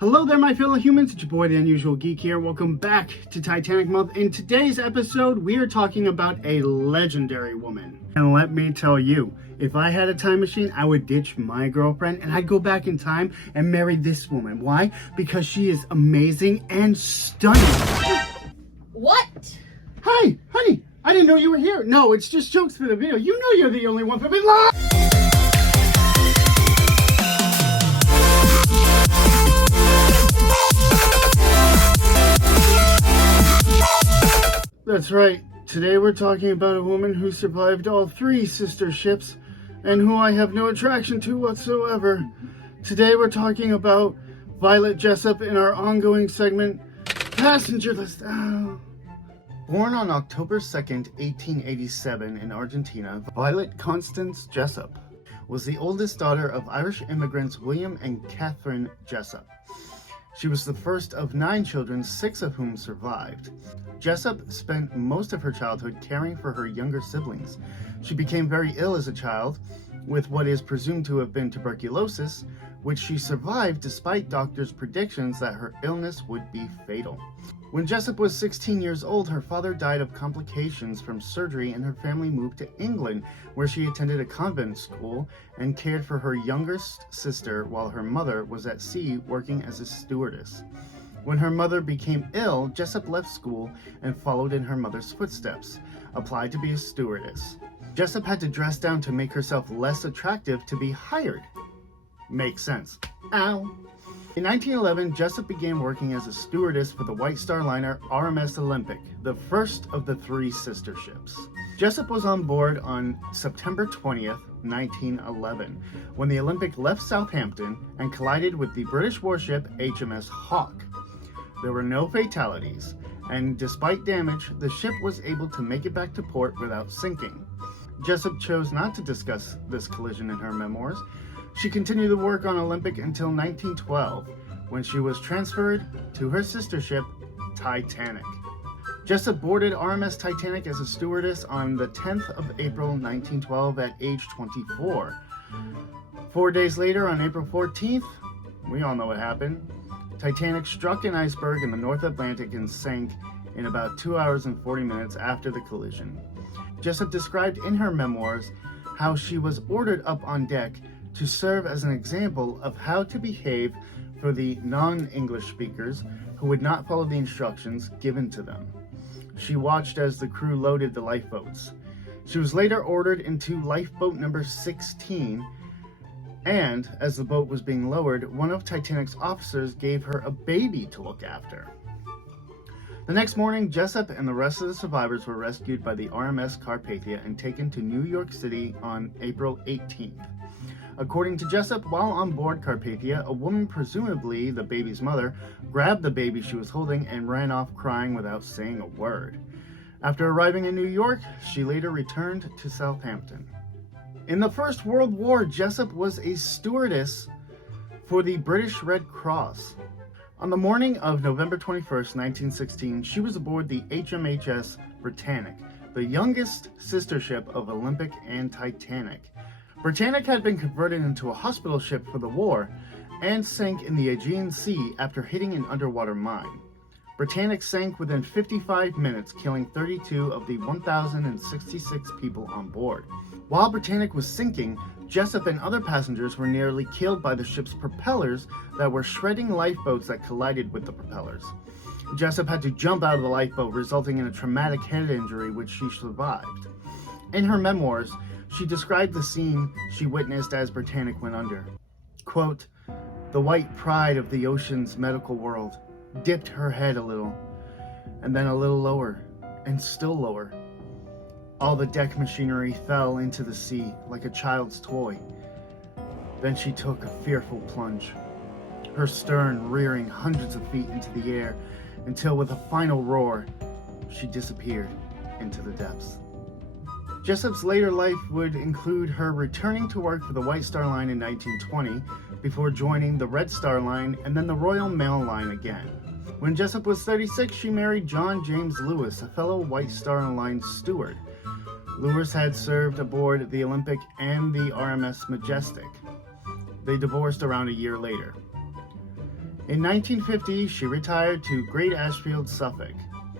Hello there, my fellow humans. It's your boy, the Unusual Geek here. Welcome back to Titanic Month. In today's episode, we are talking about a legendary woman. And let me tell you, if I had a time machine, I would ditch my girlfriend and I'd go back in time and marry this woman. Why? Because she is amazing and stunning. What? Hi, honey. I didn't know you were here. No, it's just jokes for the video. You know you're the only one for me. Live! That's right. Today we're talking about a woman who survived all three sister ships and who I have no attraction to whatsoever. Today we're talking about Violet Jessop in our ongoing segment, Passenger List. Oh. Born on October 2nd, 1887 in Argentina, Violet Constance Jessop was the oldest daughter of Irish immigrants William and Catherine Jessop. She was the first of 9 children, 6 of whom survived. Jessop spent most of her childhood caring for her younger siblings. She became very ill as a child, with what is presumed to have been tuberculosis, which she survived despite doctors' predictions that her illness would be fatal. When Jessop was 16 years old, her father died of complications from surgery and her family moved to England, where she attended a convent school and cared for her youngest sister while her mother was at sea working as a stewardess. When her mother became ill, Jessop left school and followed in her mother's footsteps, applied to be a stewardess. Jessop had to dress down to make herself less attractive to be hired. Makes sense. Ow. In 1911, Jessop began working as a stewardess for the White Star liner RMS Olympic, the first of the 3 sister ships. Jessop was on board on September 20th, 1911, when the Olympic left Southampton and collided with the British warship HMS Hawke. There were no fatalities, and despite damage, the ship was able to make it back to port without sinking. Jessop chose not to discuss this collision in her memoirs. She continued to work on Olympic until 1912, when she was transferred to her sister ship, Titanic. Jessop boarded RMS Titanic as a stewardess on the 10th of April 1912 at age 24. 4 days later, on April 14th, we all know what happened. Titanic struck an iceberg in the North Atlantic and sank in about 2 hours and 40 minutes after the collision. Jessop described in her memoirs how she was ordered up on deck to serve as an example of how to behave for the non-English speakers who would not follow the instructions given to them. She watched as the crew loaded the lifeboats. She was later ordered into lifeboat number 16, and as the boat was being lowered, one of Titanic's officers gave her a baby to look after. The next morning, Jessop and the rest of the survivors were rescued by the RMS Carpathia and taken to New York City on April 18th. According to Jessop, while on board Carpathia, a woman, presumably the baby's mother, grabbed the baby she was holding and ran off crying without saying a word. After arriving in New York, she later returned to Southampton. In the First World War, Jessop was a stewardess for the British Red Cross. On the morning of November 21st, 1916, she was aboard the HMHS Britannic, the youngest sister ship of Olympic and Titanic. Britannic had been converted into a hospital ship for the war and sank in the Aegean Sea after hitting an underwater mine. Britannic sank within 55 minutes, killing 32 of the 1,066 people on board. While Britannic was sinking, Jessop and other passengers were nearly killed by the ship's propellers that were shredding lifeboats that collided with the propellers. Jessop had to jump out of the lifeboat, resulting in a traumatic head injury, which she survived. In her memoirs, she described the scene she witnessed as Britannic went under. Quote, "The white pride of the ocean's medical world dipped her head a little, and then a little lower, and still lower. All the deck machinery fell into the sea like a child's toy. Then she took a fearful plunge, her stern rearing hundreds of feet into the air, until with a final roar, she disappeared into the depths." Jessop's later life would include her returning to work for the White Star Line in 1920, before joining the Red Star Line and then the Royal Mail Line again. When Jessop was 36, she married John James Lewis, a fellow White Star Line steward. Lewis had served aboard the Olympic and the RMS Majestic. They divorced around a year later. In 1950, she retired to Great Ashfield, Suffolk.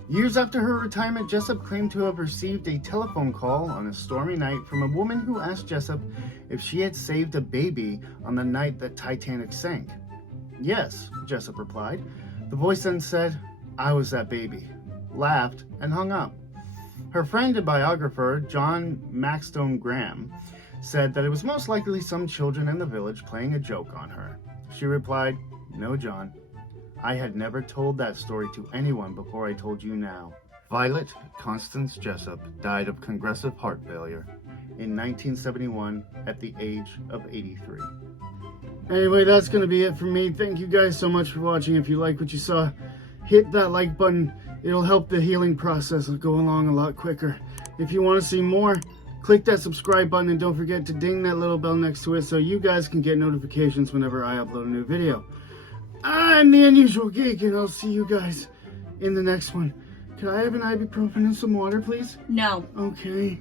Years after her retirement, Jessop claimed to have received a telephone call on a stormy night from a woman who asked Jessop if she had saved a baby on the night that Titanic sank. Yes, Jessop replied. The voice then said, "I was that baby," laughed, and hung up. Her friend and biographer, John Maxstone Graham, said that it was most likely some children in the village playing a joke on her. She replied, "No, John. I had never told that story to anyone before I told you now." Violet Constance Jessop died of congestive heart failure in 1971 at the age of 83. Anyway, that's going to be it for me. Thank you guys so much for watching. If you like what you saw, hit that like button. It'll help the healing process go along a lot quicker. If you want to see more, click that subscribe button and don't forget to ding that little bell next to it so you guys can get notifications whenever I upload a new video. I'm the Unusual Geek, and I'll see you guys in the next one. Could I have an ibuprofen and some water, please? No. Okay.